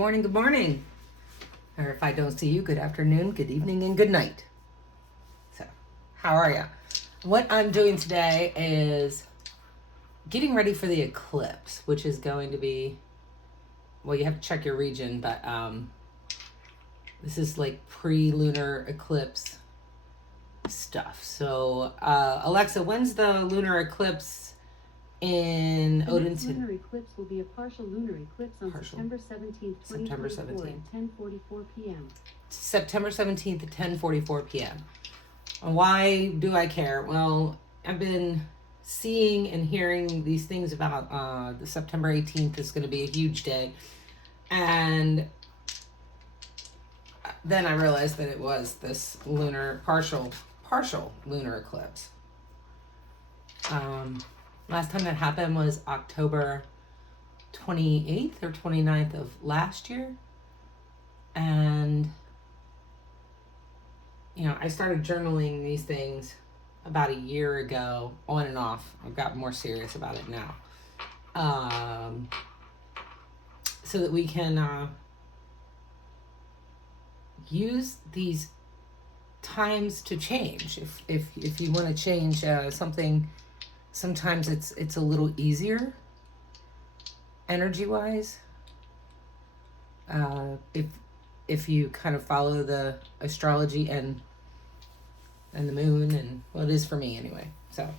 Morning, good morning. Or if I don't see you, good afternoon, good evening, and good night. So, how are you? What I'm doing today is getting ready for the eclipse, which is going to be, well, you have to check your region, but this is like pre-lunar eclipse stuff. So, Alexa, when's the lunar eclipse in The next Odenton? lunar eclipse will be a partial lunar eclipse on September 17th, 2024 at 10:44 p.m. September 17th at 10:44 p.m. Why do I care? Well, I've been seeing and hearing these things about the September 18th is going to be a huge day. And then I realized that it was this partial lunar eclipse. Last time that happened was October 28th or 29th of last year. And, I started journaling these things about a year ago, on and off. I've gotten more serious about it now. So that we can use these times to change. If you want to change something, sometimes it's a little easier energy wise. If you kind of follow the astrology and the moon, and well, it is for me anyway. So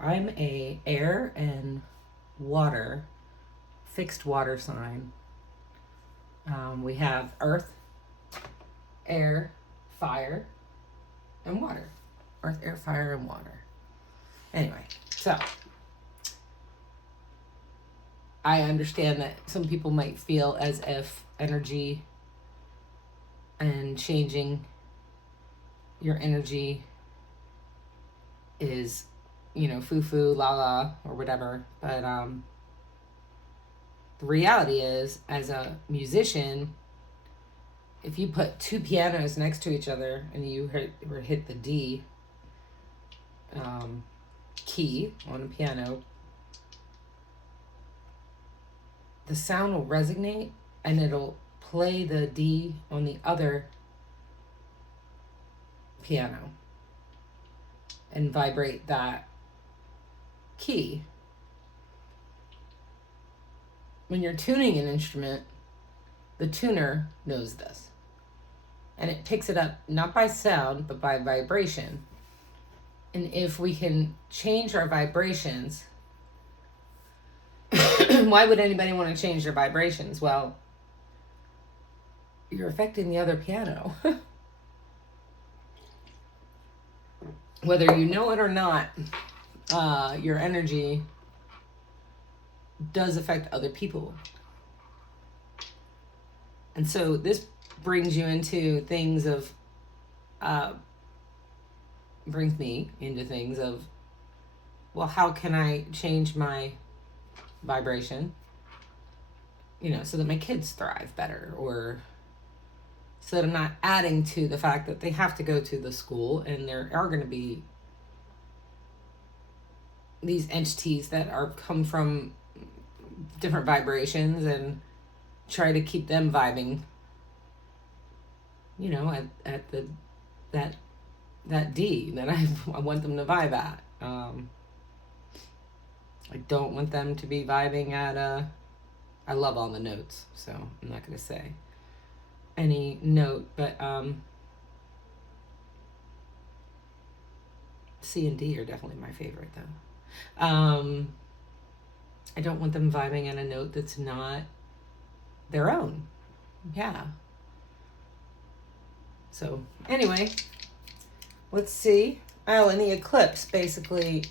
I'm a air and water, fixed water sign. We have earth, air, fire, and water. Earth, air, fire, and water. Anyway, so I understand that some people might feel as if energy and changing your energy is, foo-foo, la-la, or whatever. But the reality is, as a musician, if you put two pianos next to each other and you hit the D key on a piano, the sound will resonate and it'll play the D on the other piano and vibrate that key. When you're tuning an instrument, the tuner knows this. And it picks it up not by sound, but by vibration. And if we can change our vibrations, why would anybody want to change their vibrations? Well, you're affecting the other piano. Whether you know it or not, your energy does affect other people. And so this brings you into things of, brings me into things of, well, how can I change my vibration, so that my kids thrive better, or so that I'm not adding to the fact that they have to go to the school and there are going to be these entities that are come from different vibrations, and try to keep them vibing, at the that D that I want them to vibe at. I don't want them to be vibing at I love all the notes, so I'm not going to say any note, but C and D are definitely my favorite though. I don't want them vibing at a note that's not their own. Yeah. So anyway, let's see. Oh, and the eclipse, basically,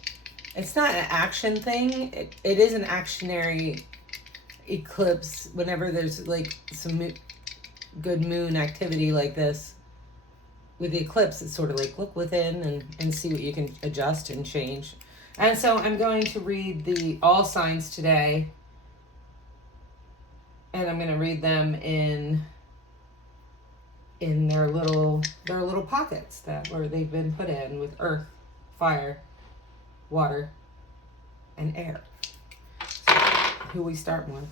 it's not an action thing. It is an actionary eclipse whenever there's like some good moon activity like this. With the eclipse, it's sort of like look within and see what you can adjust and change. And so I'm going to read the all signs today. And I'm going to read them in their little pockets where they've been put in with earth, fire, water, and air. So, who we starting with?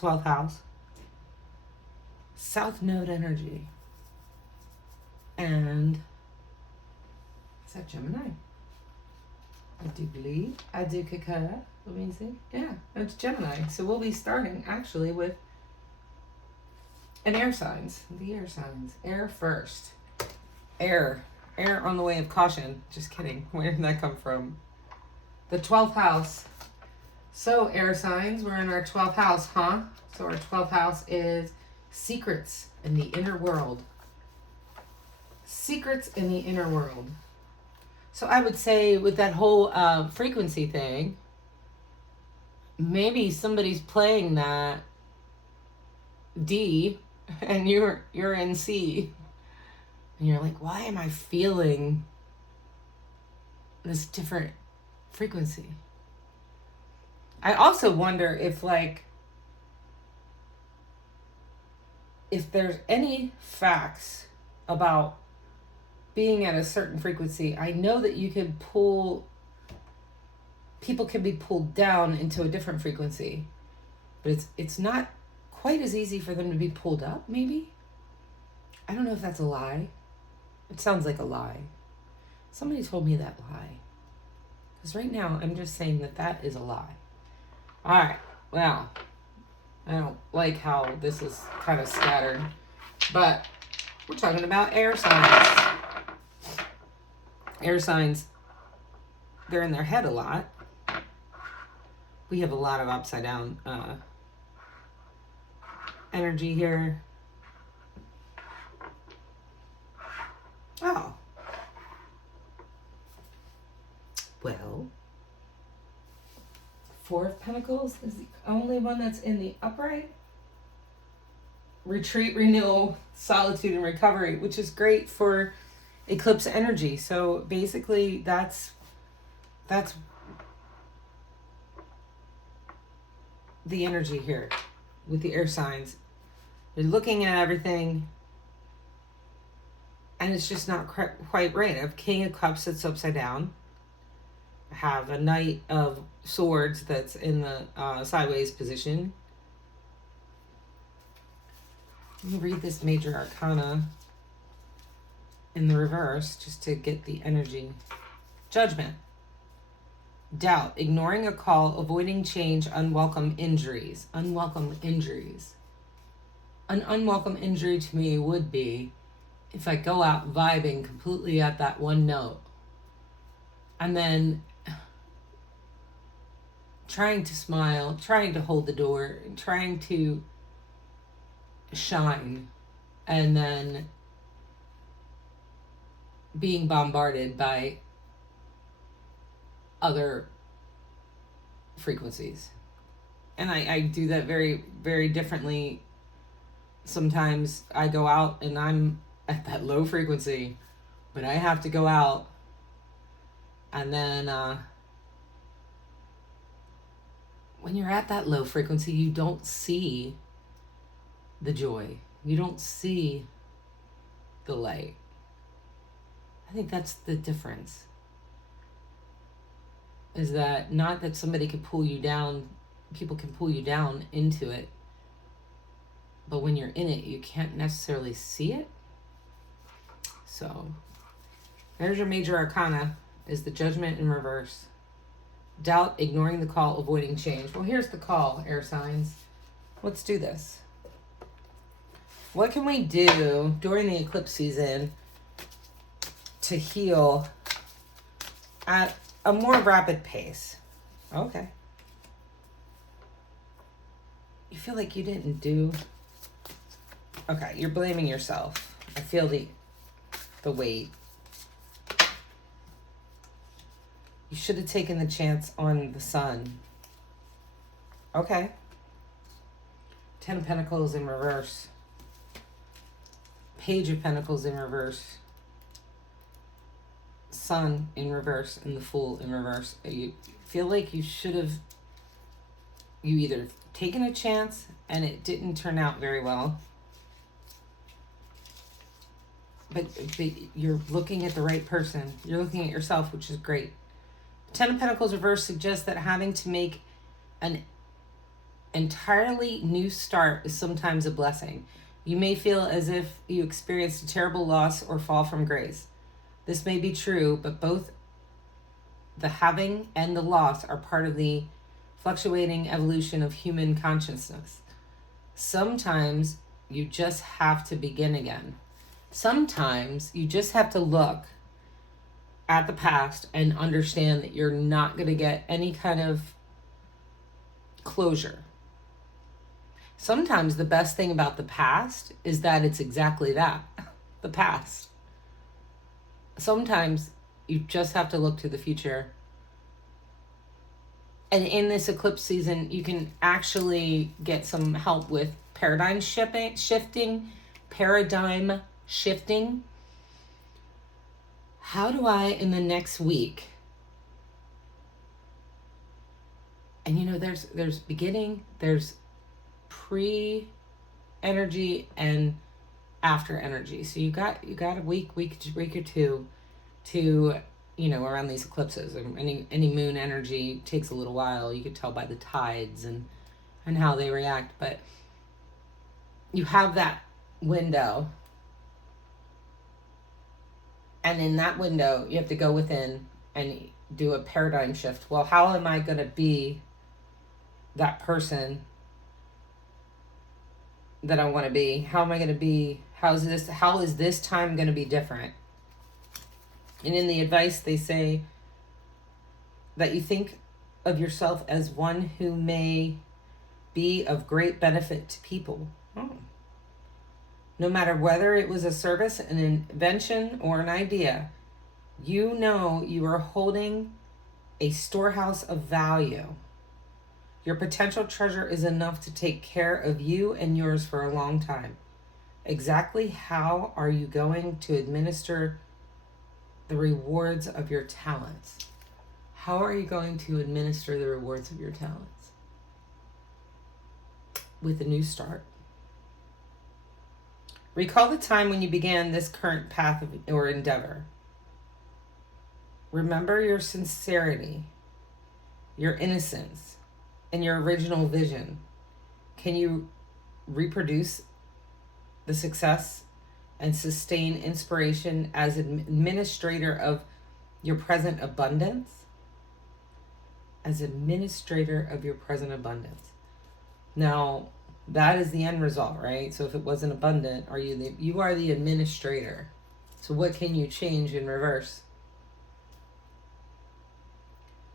12th house. South node energy. And is that Gemini? I do believe. I do Kakara. Let me see. Yeah, it's Gemini. So we'll be starting actually with an air signs. The air signs. Air first. Air. Air on the way of caution. Just kidding. Where did that come from? The 12th house. So air signs, we're in our 12th house, huh? So our 12th house is secrets in the inner world. Secrets in the inner world. So I would say with that whole frequency thing, maybe somebody's playing that D and you're in C. And you're like, why am I feeling this different frequency? I also wonder if there's any facts about being at a certain frequency. I know that you can people can be pulled down into a different frequency, but it's not quite as easy for them to be pulled up, maybe? I don't know if that's a lie. It sounds like a lie. Somebody told me that lie. Because right now, I'm just saying that is a lie. All right. Well, I don't like how this is kind of scattered. But we're talking about air signs. Air signs, they're in their head a lot. We have a lot of upside down energy here. Oh. Well, Four of Pentacles is the only one that's in the upright. Retreat, renewal, solitude, and recovery, which is great for eclipse energy. So basically that's the energy here with the air signs. You're looking at everything and it's just not quite right. I have King of Cups that's upside down. I have a Knight of Swords that's in the sideways position. Let me read this major arcana in the reverse just to get the energy. Judgment. Doubt. Ignoring a call. Avoiding change. Unwelcome injuries. Unwelcome injuries. An unwelcome injury to me would be if I go out vibing completely at that one note and then trying to smile, trying to hold the door, trying to shine, and then being bombarded by other frequencies. And I do that very, very differently. Sometimes I go out and I'm at that low frequency, but I have to go out and then when you're at that low frequency, you don't see the joy. You don't see the light. I think that's the difference. Is that not that somebody can pull you down, people can pull you down into it, but when you're in it, you can't necessarily see it. So there's your major arcana, is the Judgment in reverse. Doubt, ignoring the call, avoiding change. Well, here's the call, air signs. Let's do this. What can we do during the eclipse season to heal at a more rapid pace? Okay. You feel like you didn't do... Okay, you're blaming yourself. I feel the weight. You should have taken the chance on the sun. Okay. 10 of Pentacles in reverse. Page of Pentacles in reverse. Sun in reverse and the Fool in reverse. You feel like you should have... You either taken a chance and it didn't turn out very well, but you're looking at the right person. You're looking at yourself, which is great. 10 of Pentacles reverse suggests that having to make an entirely new start is sometimes a blessing. You may feel as if you experienced a terrible loss or fall from grace. This may be true, but both the having and the loss are part of the fluctuating evolution of human consciousness. Sometimes you just have to begin again. Sometimes you just have to look at the past and understand that you're not going to get any kind of closure. Sometimes the best thing about the past is that it's exactly that, the past. Sometimes you just have to look to the future. And in this eclipse season, you can actually get some help with paradigm shifting. How do I, in the next week, and there's beginning, there's pre-energy and after energy. So you got a week or two to, around these eclipses. Any moon energy takes a little while. You could tell by the tides and how they react, but you have that window. And in that window, you have to go within and do a paradigm shift. Well, how am I going to be that person that I want to be? How am I going to be? How is this time going to be different? And in the advice, they say that you think of yourself as one who may be of great benefit to people. No matter whether it was a service, an invention, or an idea, you know you are holding a storehouse of value. Your potential treasure is enough to take care of you and yours for a long time. Exactly how are you going to administer the rewards of your talents? How are you going to administer the rewards of your talents? With a new start. Recall the time when you began this current path or endeavor. Remember your sincerity, your innocence, and your original vision. Can you reproduce the success and sustain inspiration as an administrator of your present abundance? As administrator of your present abundance. Now, that is the end result, right? So if it wasn't abundant, you are the administrator. So what can you change in reverse?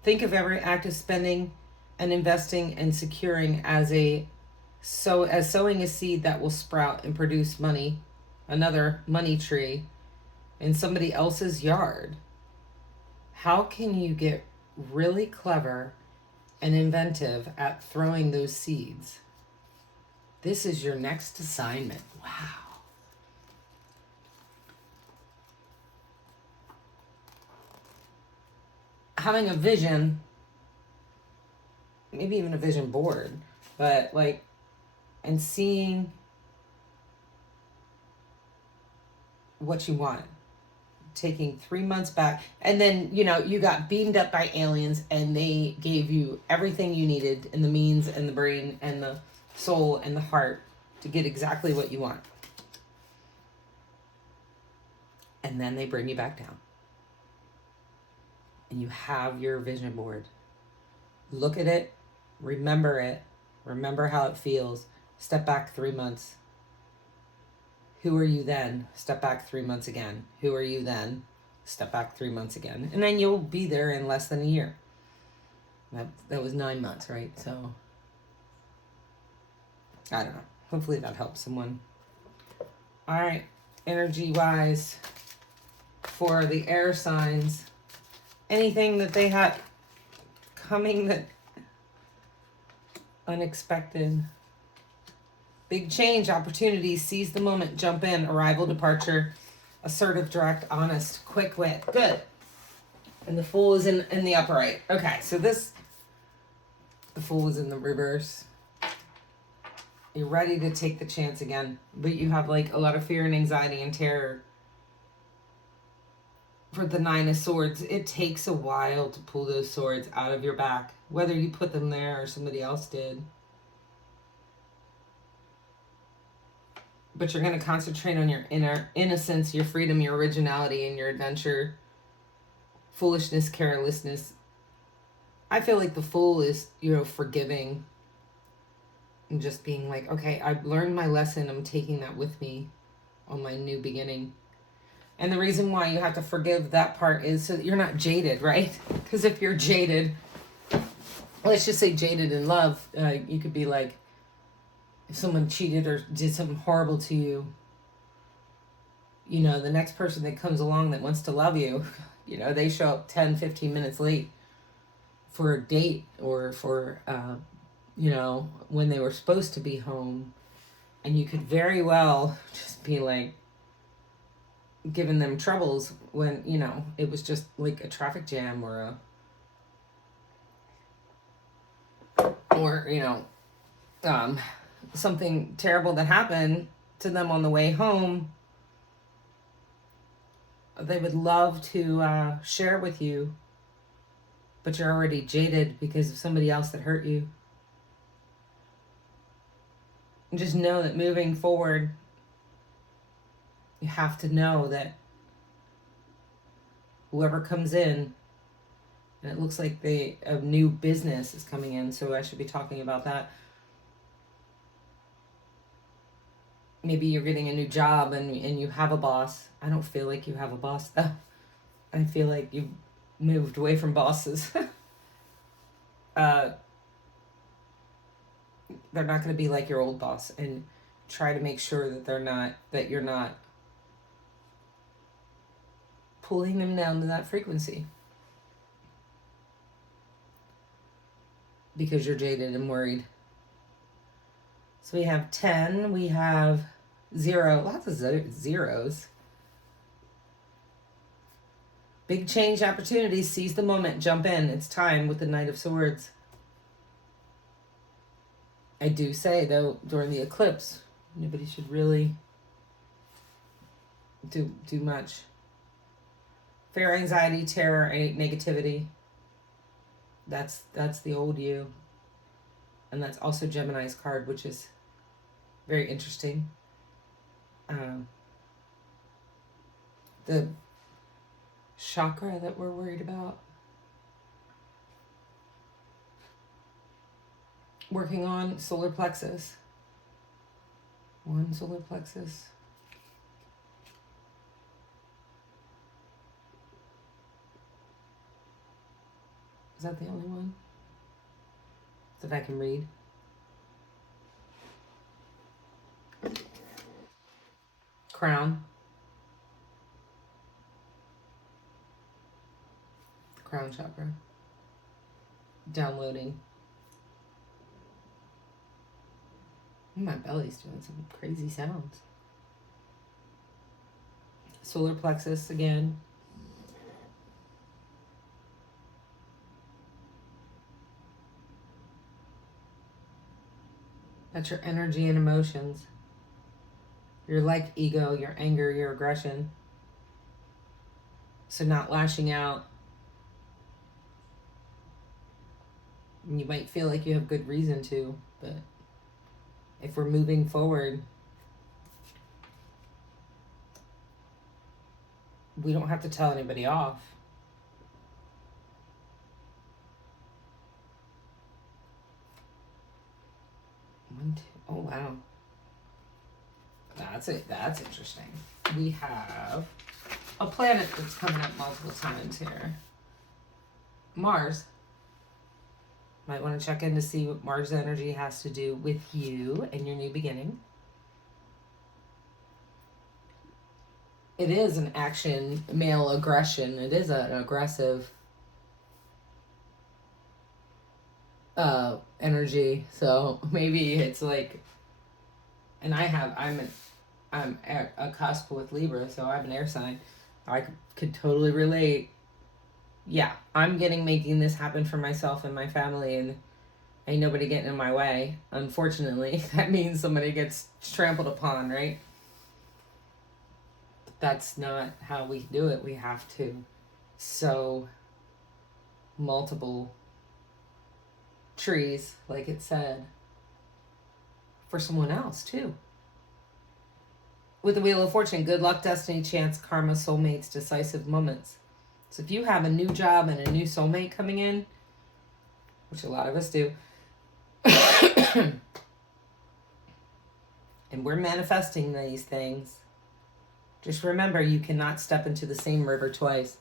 Think of every act of spending and investing and securing as sowing a seed that will sprout and produce money, another money tree, in somebody else's yard. How can you get really clever and inventive at throwing those seeds? This is your next assignment. Wow. Having a vision, maybe even a vision board, but and seeing what you want. Taking 3 months back, and then you got beamed up by aliens and they gave you everything you needed, and the means and the brain and the soul and the heart to get exactly what you want. And then they bring you back down. And you have your vision board. Look at it, remember how it feels. Step back 3 months. Who are you then? Step back 3 months again. Who are you then? Step back 3 months again. And then you'll be there in less than a year. That was 9 months, right? So I don't know. Hopefully that helps someone. All right. Energy-wise, for the air signs, anything that they have coming that unexpected, big change, opportunities, seize the moment, jump in, arrival, departure, assertive, direct, honest, quick wit. Good. And the Fool is in the upper right. Okay, so the Fool is in the reverse. You're ready to take the chance again, but you have a lot of fear and anxiety and terror. For the Nine of Swords, it takes a while to pull those swords out of your back, whether you put them there or somebody else did. but you're going to concentrate on your inner innocence, your freedom, your originality, and your adventure, foolishness, carelessness. I feel like the fool is, forgiving and just being like, okay, I've learned my lesson. I'm taking that with me on my new beginning. And the reason why you have to forgive that part is so that you're not jaded, right? Because if you're jaded, let's just say jaded in love, you could be like, if someone cheated or did something horrible to you, the next person that comes along that wants to love you, they show up 10, 15 minutes late for a date or for, when they were supposed to be home. And you could very well just be like, giving them troubles when, it was just like a traffic jam or something terrible that happened to them on the way home. They would love to share with you, but you're already jaded because of somebody else that hurt you. And just know that moving forward, you have to know that whoever comes in, and it looks like a new business is coming in, so I should be talking about that. Maybe you're getting a new job and you have a boss. I don't feel like you have a boss though. I feel like you've moved away from bosses. They're not going to be like your old boss, and try to make sure that you're not pulling them down to that frequency because you're jaded and worried. So we have 10, we have 0, lots of zeros. Big change opportunities, seize the moment, jump in. It's time with the Knight of Swords. I do say, though, during the eclipse, nobody should really do much. Fear, anxiety, terror, negativity. That's the old you. And that's also Gemini's card, which is very interesting. The chakra that we're worried about. Working on solar plexus. 1 solar plexus. Is that the only one that I can read? Crown. Crown chakra. Downloading. My belly's doing some crazy sounds. Solar plexus again. That's your energy and emotions. Your like ego, your anger, your aggression. So not lashing out. And you might feel like you have good reason to, but if we're moving forward, we don't have to tell anybody off. Oh, wow. That's it. That's interesting. We have a planet that's coming up multiple times here. Mars. Might want to check in to see what Mars energy has to do with you and your new beginning. It is an action, male aggression. It is an aggressive energy. So maybe it's like, and I'm a cusp with Libra, so I'm an air sign. I could totally relate. Yeah, I'm making this happen for myself and my family, and ain't nobody getting in my way. Unfortunately, that means somebody gets trampled upon, right? But that's not how we do it. We have to sow multiple trees, like it said, for someone else too. with the Wheel of Fortune, good luck, destiny, chance, karma, soulmates, decisive moments. So if you have a new job and a new soulmate coming in, which a lot of us do, and we're manifesting these things, just remember you cannot step into the same river twice.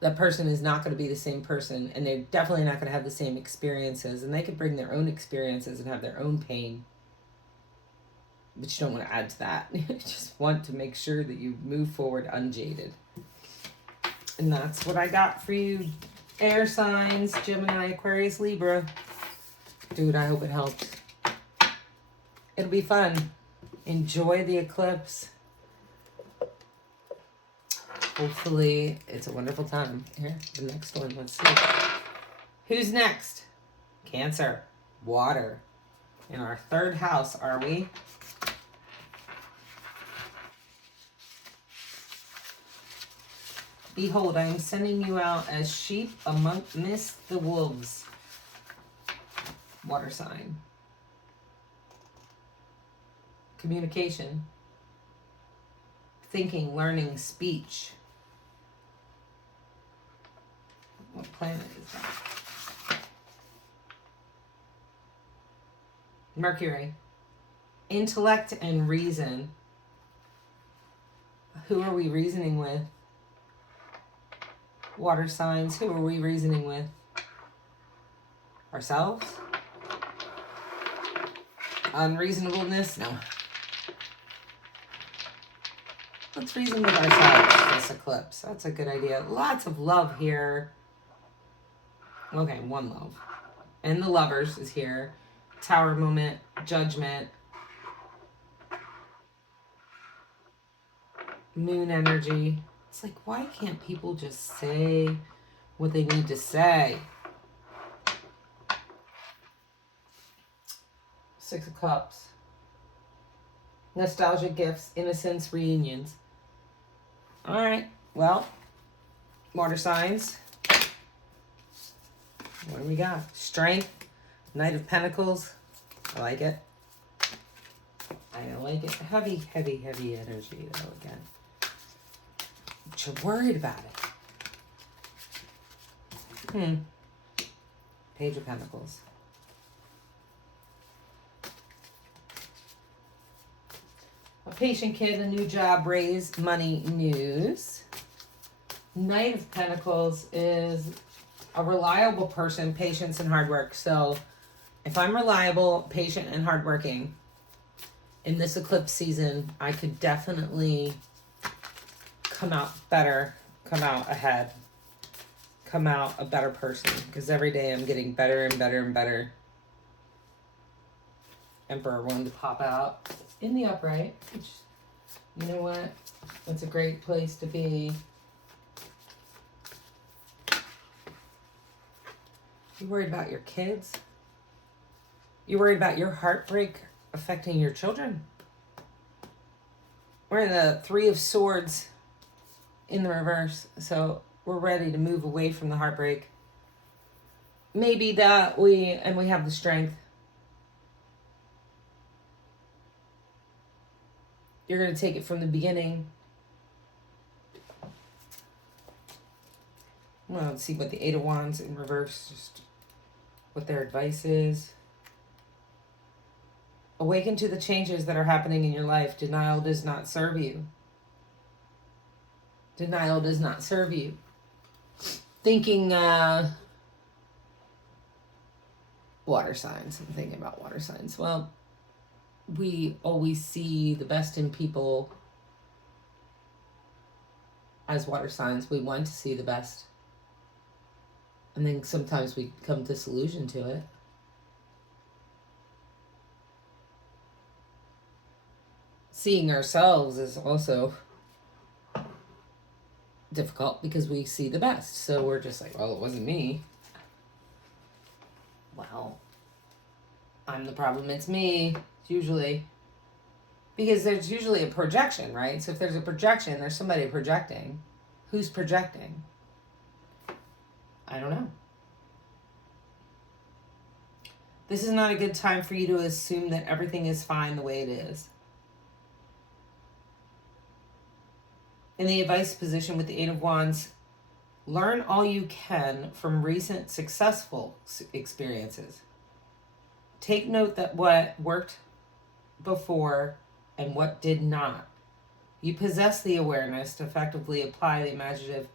That person is not going to be the same person, and they're definitely not going to have the same experiences, and they could bring their own experiences and have their own pain. But you don't want to add to that. You just want to make sure that you move forward unjaded. And that's what I got for you, air signs, Gemini, Aquarius, Libra. Dude, I hope it helped. It'll be fun. Enjoy the eclipse. Hopefully, it's a wonderful time. Here, the next one. Let's see. Who's next? Cancer. Water. In our third house, are we? Behold, I am sending you out as sheep amidst the wolves. Water sign. Communication. Thinking, learning, speech. What planet is that? Mercury. Intellect and reason. Who are we reasoning with? Water signs. Who are we reasoning with? Ourselves? Unreasonableness? No. Let's reason with ourselves this eclipse. That's a good idea. Lots of love here. Okay, one love. And the Lovers is here. Tower moment, judgment. Moon energy. It's like, why can't people just say what they need to say? Six of Cups. Nostalgic gifts, innocence, reunions. All right, well, water signs. What do we got? Strength, Knight of Pentacles. I like it. I like it. Heavy, heavy, heavy energy, though, again. But you're worried about it. Page of Pentacles. A patient kid, a new job, raise, money, news. Knight of Pentacles is a reliable person, patience, and hard work. So if I'm reliable, patient, and hardworking in this eclipse season, I could definitely come out better, come out ahead, come out a better person. Because every day I'm getting better and better and better. Emperor one to pop out in the upright, which, you know what, that's a great place to be. You worried about your kids? You worried about your heartbreak affecting your children? We're in the Three of Swords in the reverse, so we're ready to move away from the heartbreak. Maybe that we have the strength. You're going to take it from the beginning. Well, let's see what the Eight of Wands in reverse, just what their advice is. Awaken to the changes that are happening in your life. Denial does not serve you. Denial does not serve you. Thinking, water signs. I'm thinking about water signs. Well, we always see the best in people as water signs. We want to see the best. And then sometimes we become disillusioned to it. Seeing ourselves is also difficult because we see the best. So we're just like, well, it wasn't me. Well, I'm the problem, it's me. Usually, because there's usually a projection, right? So if there's a projection, there's somebody projecting. Who's projecting? I don't know. This is not a good time for you to assume that everything is fine the way it is. In the advice position with the Eight of Wands, learn all you can from recent successful experiences. Take note that what worked before and what did not. You possess the awareness to effectively apply the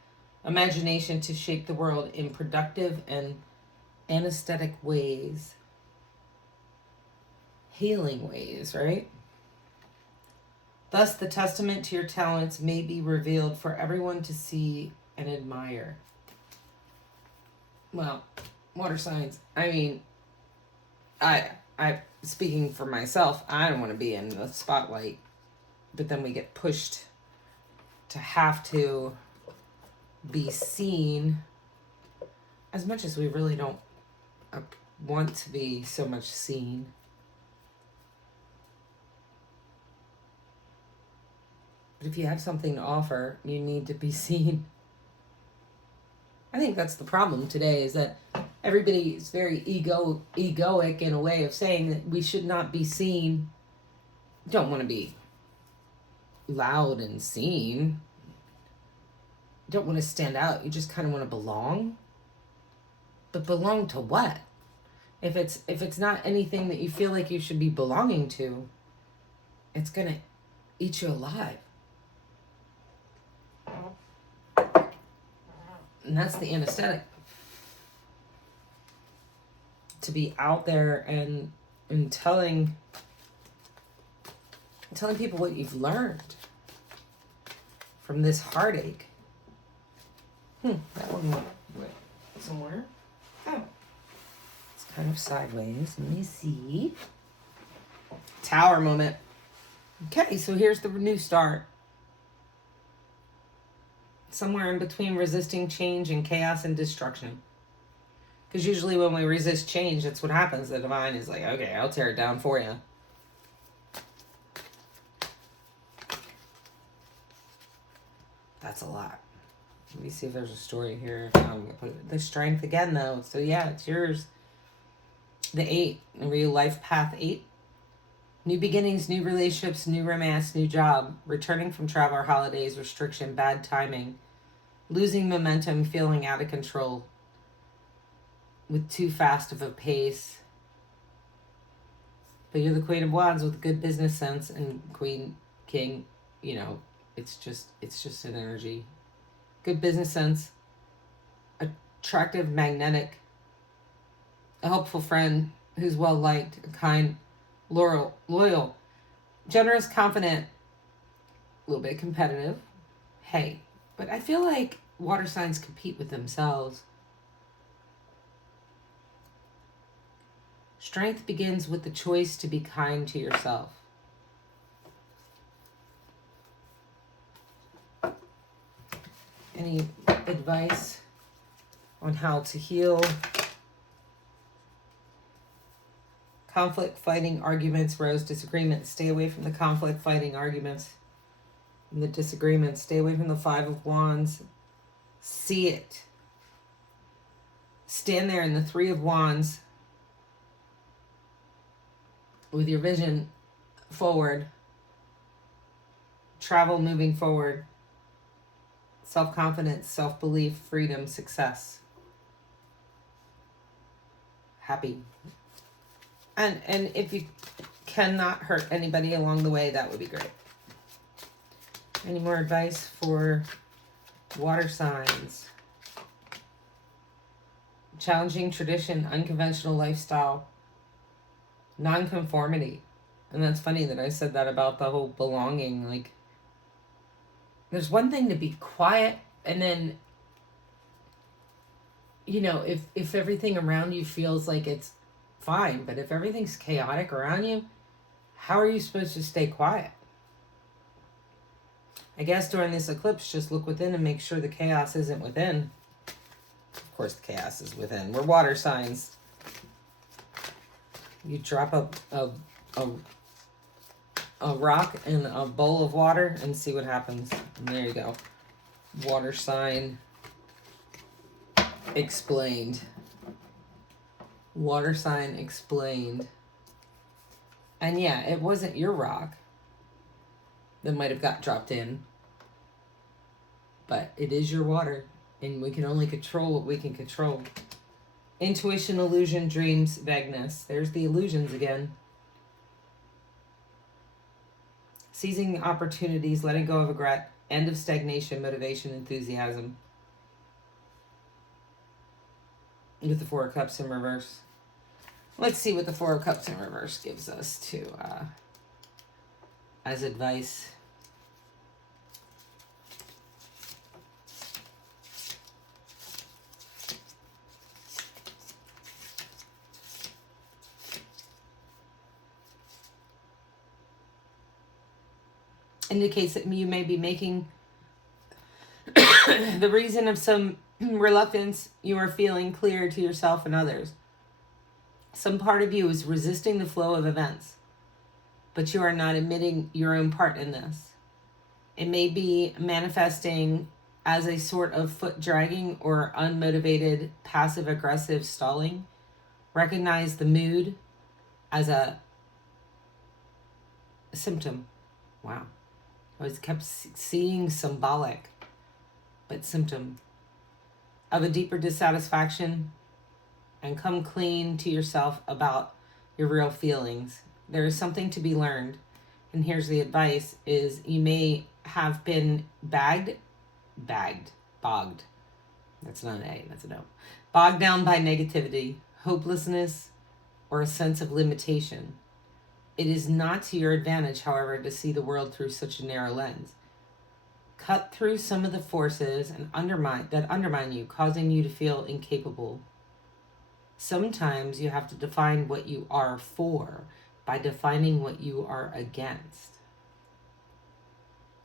imagination to shape the world in productive and anesthetic ways. Healing ways, right? Thus, the testament to your talents may be revealed for everyone to see and admire. Well, water signs. I mean, I speaking for myself, I don't want to be in the spotlight, but then we get pushed to have to be seen as much as we really don't want to be so much seen. But if you have something to offer, you need to be seen. I think that's the problem today, is that everybody is very egoic in a way of saying that we should not be seen. Don't want to be loud and seen. Don't want to stand out. You just kind of want to belong. But belong to what? If it's not anything that you feel like you should be belonging to, it's going to eat you alive. And that's the anesthetic. To be out there and telling people what you've learned from this heartache. That one went somewhere. Oh. It's kind of sideways. Let me see. Tower moment. Okay, so here's the new start. Somewhere in between resisting change and chaos and destruction. Because usually when we resist change, that's what happens. The divine is like, okay, I'll tear it down for you. That's a lot. Let me see if there's a story here. I'm going to put the strength again, though. So yeah, it's yours. The 8. Remember your life path 8? New beginnings, new relationships, new romance, new job. Returning from travel or holidays, restriction, bad timing. Losing momentum, feeling out of control. With too fast of a pace. But you're the Queen of Wands with good business sense, and Queen, King, you know, it's just an energy. Good business sense. Attractive, magnetic. A helpful friend who's well liked, kind, loyal, generous, confident, a little bit competitive. Hey, but I feel like water signs compete with themselves. Strength begins with the choice to be kind to yourself. Any advice on how to heal? Conflict, fighting, arguments, rows, disagreements. Stay away from the conflict, fighting, arguments, and the disagreements. Stay away from the 5 of Wands. See it. Stand there in the 3 of Wands with your vision forward. Travel moving forward. Self-confidence, self-belief, freedom, success. Happy. And if you cannot hurt anybody along the way, that would be great. Any more advice for water signs? Challenging tradition, unconventional lifestyle, nonconformity. And that's funny that I said that about the whole belonging. Like, there's one thing to be quiet, and then, you know, if everything around you feels like it's fine, but if everything's chaotic around you, how are you supposed to stay quiet? I guess during this eclipse, just look within and make sure the chaos isn't within. Of course, the chaos is within. We're water signs. You drop a rock in a bowl of water and see what happens. And there you go. Water sign explained. Water sign explained. And yeah, it wasn't your rock that might have got dropped in. but it is your water, and we can only control what we can control. Intuition, illusion, dreams, vagueness. There's the illusions again. Seizing opportunities, letting go of regret, end of stagnation, motivation, enthusiasm. With the Four of Cups in reverse. Let's see what the Four of Cups in reverse gives us to as advice. Indicates that you may be making the reason of some reluctance you are feeling clear to yourself and others. Some part of you is resisting the flow of events, but you are not admitting your own part in this. It may be manifesting as a sort of foot dragging or unmotivated passive-aggressive stalling. Recognize the mood as a symptom. Wow. I was kept seeing symbolic, but symptom of a deeper dissatisfaction, and come clean to yourself about your real feelings. There is something to be learned. And here's the advice is you may have been bogged. That's not an A, that's an O. Bogged down by negativity, hopelessness, or a sense of limitation. It is not to your advantage, however, to see the world through such a narrow lens. Cut through some of the forces and undermine you, causing you to feel incapable. Sometimes you have to define what you are for by defining what you are against.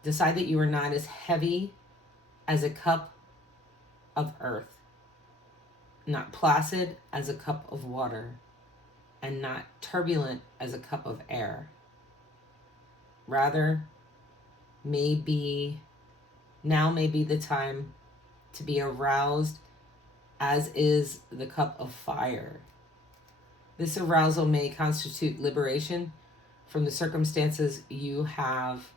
Decide that you are not as heavy as a cup of earth, not placid as a cup of water, and not turbulent as a cup of air. Rather, now may be the time to be aroused as is the cup of fire. This arousal may constitute liberation from the circumstances you have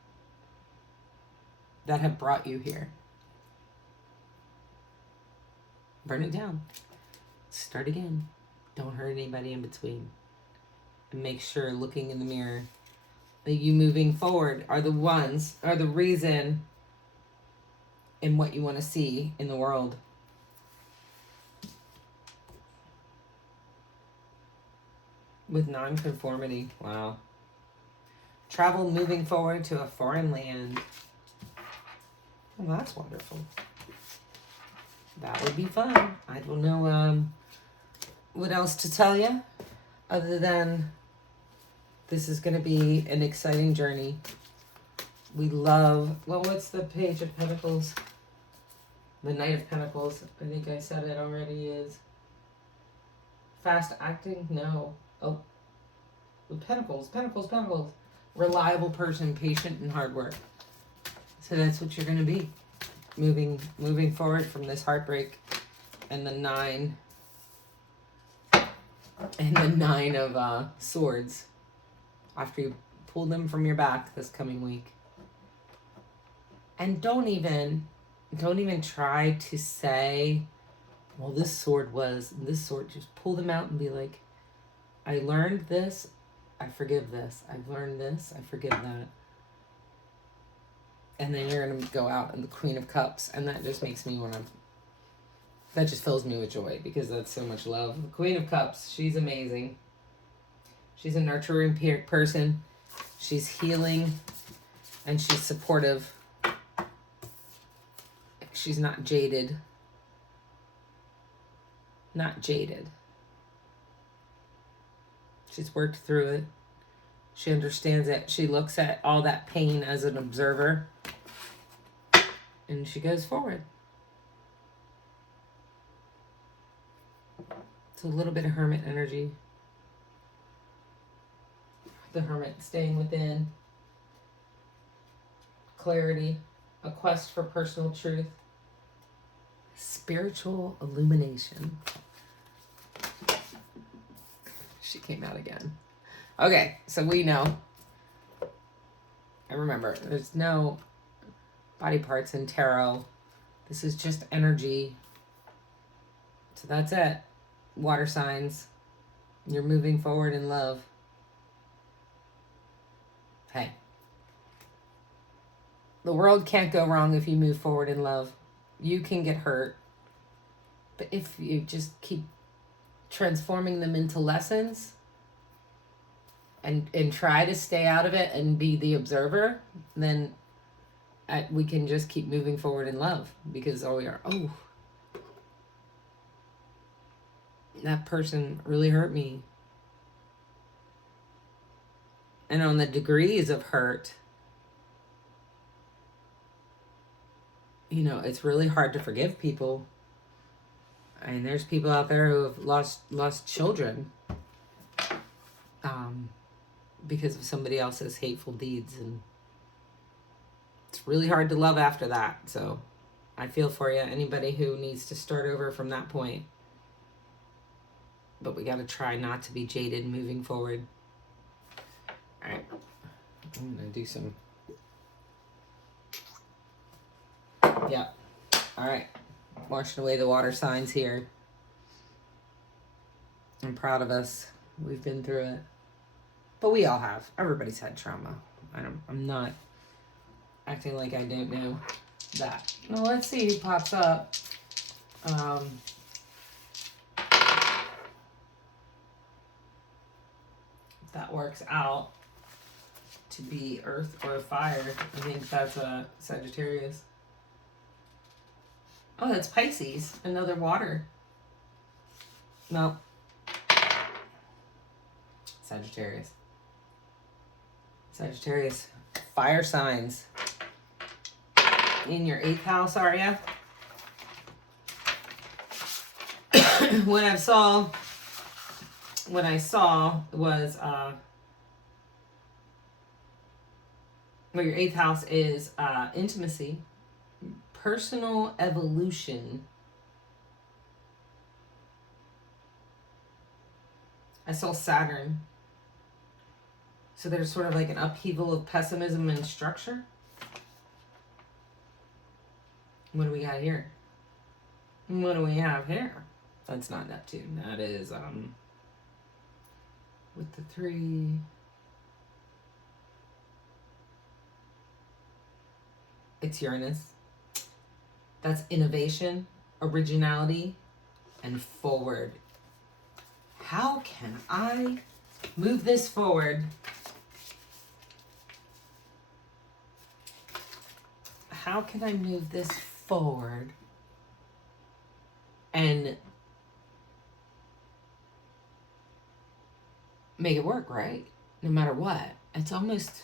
that have brought you here. Burn it down. Start again. Don't hurt anybody in between. And make sure, looking in the mirror, that you moving forward are the reason in what you want to see in the world. With non-conformity. Wow. Travel moving forward to a foreign land. Well, that's wonderful. That would be fun. I don't know what else to tell you other than this is going to be an exciting journey. We love, well, what's the Page of Pentacles? The Knight of Pentacles. I think I said it already is fast acting? No. Oh, Pentacles. Reliable person, patient and hard work. So that's what you're going to be. Moving forward from this heartbreak. And the nine of swords. After you pull them from your back this coming week. And don't even try to say, well, this sword. Just pull them out and be like, I learned this, I forgive this. I've learned this, I forgive that. And then you're going to go out in the Queen of Cups, and that just makes me that just fills me with joy, because that's so much love. The Queen of Cups, she's amazing. She's a nurturing person. She's healing, and she's supportive. She's not jaded. She's worked through it. She understands it. She looks at all that pain as an observer. And she goes forward. It's a little bit of Hermit energy. The Hermit staying within. Clarity. A quest for personal truth. Spiritual illumination. She came out again. Okay, so we know. And remember, there's no body parts in tarot. This is just energy. So that's it. Water signs. You're moving forward in love. Hey. The world can't go wrong if you move forward in love. You can get hurt. But if you just keep transforming them into lessons and try to stay out of it and be the observer, then we can just keep moving forward in love. Because that person really hurt me. And on the degrees of hurt, it's really hard to forgive people. I mean, there's people out there who have lost children because of somebody else's hateful deeds, and it's really hard to love after that. So I feel for you, anybody who needs to start over from that point. But we got to try not to be jaded moving forward. All right, I'm gonna do some. Yeah. All right. Washing away the water signs here. I'm proud of us. We've been through it. But we all have. Everybody's had trauma. I'm not acting like I don't know that. Well, let's see who pops up. If that works out to be earth or fire, I think that's a Sagittarius. Oh, that's Pisces. Another water. No. Sagittarius. Sagittarius. Fire signs. In your 8th house, are ya? What I saw was your 8th house is intimacy, personal evolution. I saw Saturn. So there's sort of like an upheaval of pessimism and structure. What do we got here? What do we have here? That's not Neptune. That is with the 3. It's Uranus. That's innovation, originality, and forward. How can I move this forward? How can I move this forward and make it work, right? No matter what. It's almost,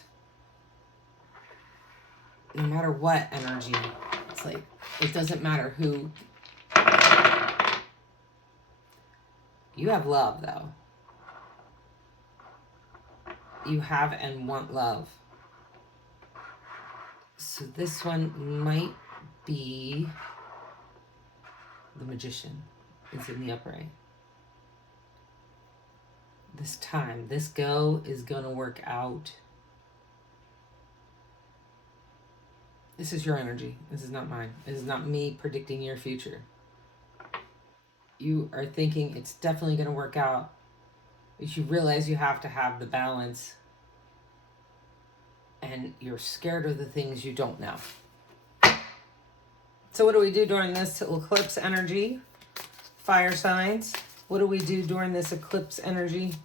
no matter what energy, it's like, it doesn't matter who. You have love, though. You have and want love. So this one might be the Magician. It's in the upright. This time, this go is going to work out. This is your energy. This is not mine. This is not me predicting your future. You are thinking it's definitely going to work out. But you realize you have to have the balance. And you're scared of the things you don't know. So what do we do during this eclipse energy? Fire signs. What do we do during this eclipse energy?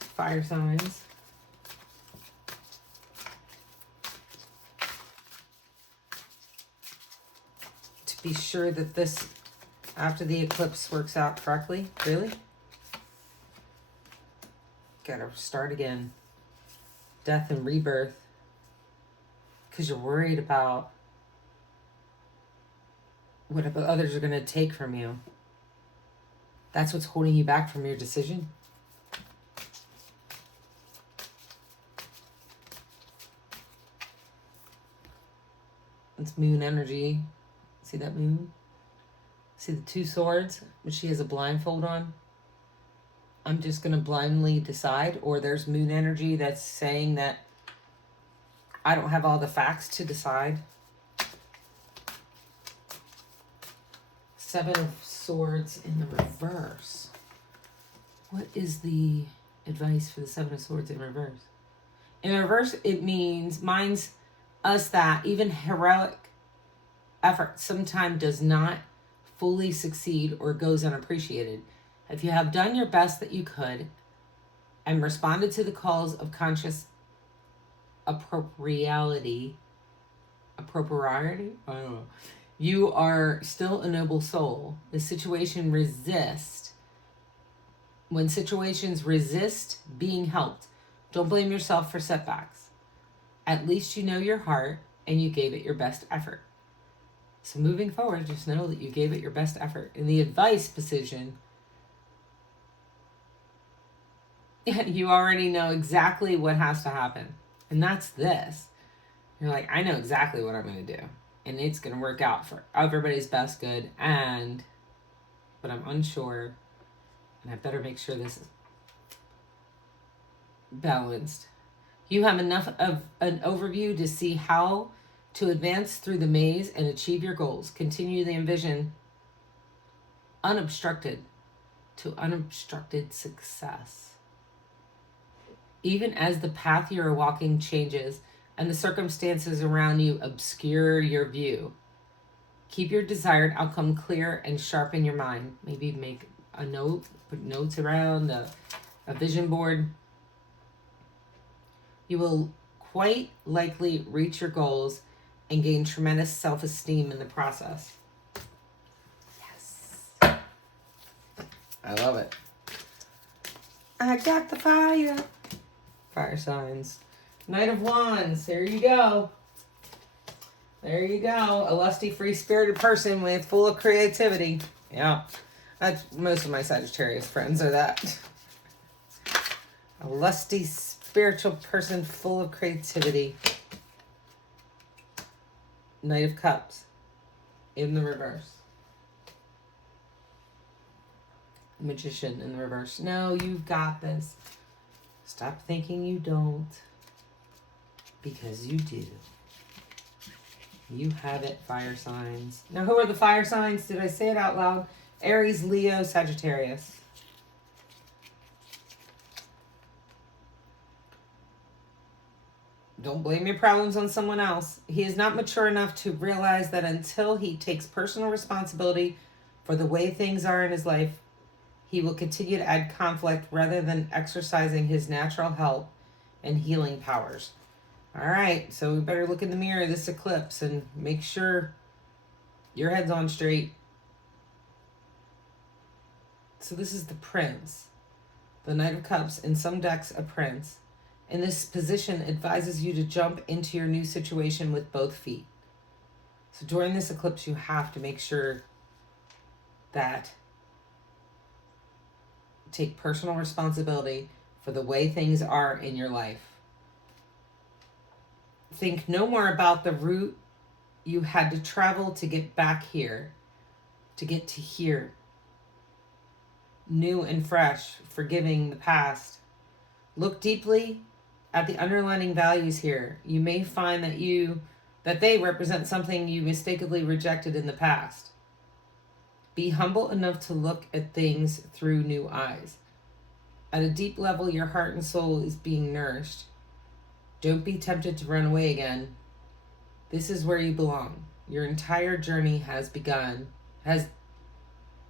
Fire signs. To be sure that this, after the eclipse, works out correctly. Really? Gotta start again. Death and rebirth. Because you're worried about what others are going to take from you. That's what's holding you back from your decision. It's moon energy. See that moon? See the 2 swords, but she has a blindfold on? I'm just going to blindly decide. Or there's moon energy that's saying that I don't have all the facts to decide. Seven of Swords in the reverse. What is the advice for the Seven of Swords in reverse? In reverse, it means us that even heroic effort sometimes does not fully succeed or goes unappreciated. If you have done your best that you could and responded to the calls of conscious appropriality, I don't know, you are still a noble soul. When situations resist being helped, don't blame yourself for setbacks. At least you know your heart and you gave it your best effort. So moving forward, just know that you gave it your best effort. In the advice position, you already know exactly what has to happen. And that's this. You're like, I know exactly what I'm going to do. And it's going to work out for everybody's best good. But I'm unsure. And I better make sure this is balanced. You have enough of an overview to see how to advance through the maze and achieve your goals. Continue to envision unobstructed success. Even as the path you are walking changes and the circumstances around you obscure your view, keep your desired outcome clear and sharp in your mind. Maybe make a note, put notes around a vision board. You will quite likely reach your goals and gain tremendous self-esteem in the process. Yes. I love it. I got the fire. Fire signs. Knight of Wands. There you go. There you go. A lusty, free-spirited person with full of creativity. Yeah. Most of my Sagittarius friends are that. A lusty, spiritual person full of creativity. Knight of Cups in the reverse. Magician in the reverse. No, you've got this. Stop thinking you don't. Because you do. You have it, fire signs. Now, who are the fire signs? Did I say it out loud? Aries, Leo, Sagittarius. Don't blame your problems on someone else. He is not mature enough to realize that until he takes personal responsibility for the way things are in his life, he will continue to add conflict rather than exercising his natural help and healing powers. All right, so we better look in the mirror this eclipse and make sure your head's on straight. So this is the Prince. The Knight of Cups, in some decks, a Prince. And this position advises you to jump into your new situation with both feet. So during this eclipse, you have to make sure that take personal responsibility for the way things are in your life. Think no more about the route you had to travel to get back here, to get to here. New and fresh, forgiving the past. Look deeply at the underlying values here. You may find that they represent something you mistakenly rejected in the past. Be humble enough to look at things through new eyes. At a deep level, your heart and soul is being nourished. Don't be tempted to run away again. This is where you belong. Your entire journey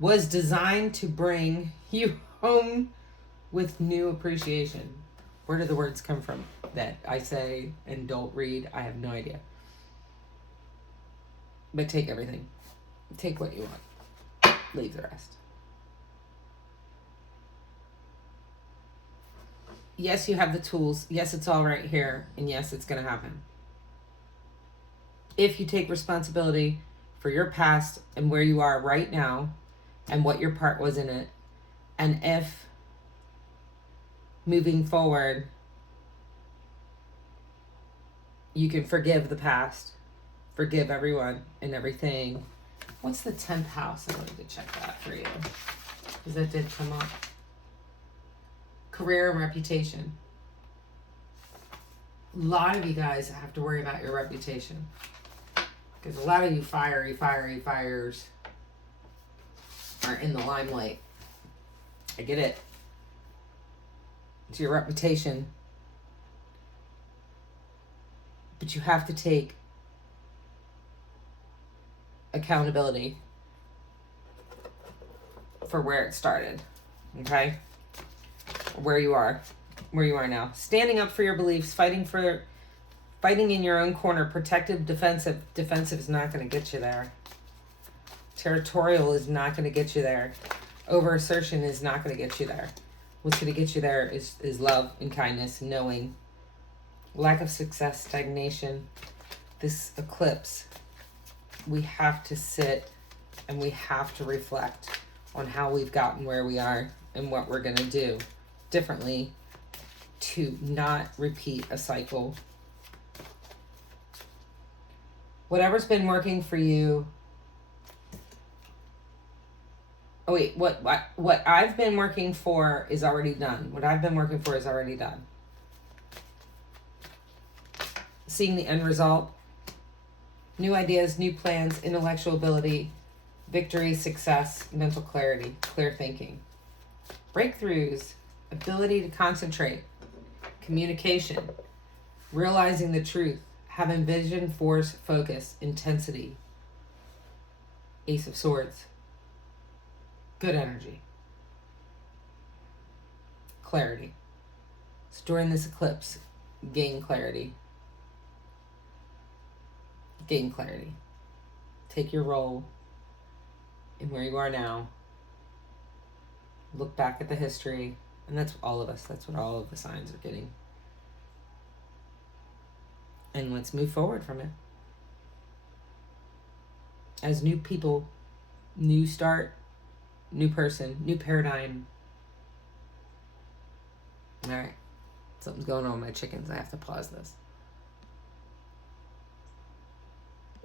was designed to bring you home with new appreciation. Where do the words come from that I say and don't read? I have no idea. But take everything. Take what you want. Leave the rest. Yes, you have the tools. Yes, it's all right here. And yes, it's going to happen. If you take responsibility for your past and where you are right now and what your part was in it, and if moving forward, you can forgive the past, forgive everyone and everything. What's the 10th house? I wanted to check that for you because that did come up. Career and reputation. A lot of you guys have to worry about your reputation because a lot of you fiery fires are in the limelight. I get it. It's your reputation. But you have to take accountability for where it started. Okay? Where you are now. Standing up for your beliefs, fighting in your own corner, protective, defensive. Defensive is not going to get you there. Territorial is not going to get you there. Over assertion is not going to get you there. What's going to get you there is love and kindness, knowing. Lack of success, stagnation. This eclipse, we have to sit and we have to reflect on how we've gotten where we are and what we're going to do differently to not repeat a cycle. Whatever's been working for you. Oh wait, what I've been working for is already done. What I've been working for is already done. Seeing the end result. New ideas, new plans, intellectual ability, victory, success, mental clarity, clear thinking. Breakthroughs, ability to concentrate, communication, realizing the truth, having vision, force, focus, intensity. Ace of Swords. Good energy. Clarity. So during this eclipse, gain clarity. Gain clarity. Take your role in where you are now. Look back at the history. And that's all of us. That's what all of the signs are getting. And let's move forward from it. As new people, new start, new person, new paradigm. All right. Something's going on with my chickens. I have to pause this.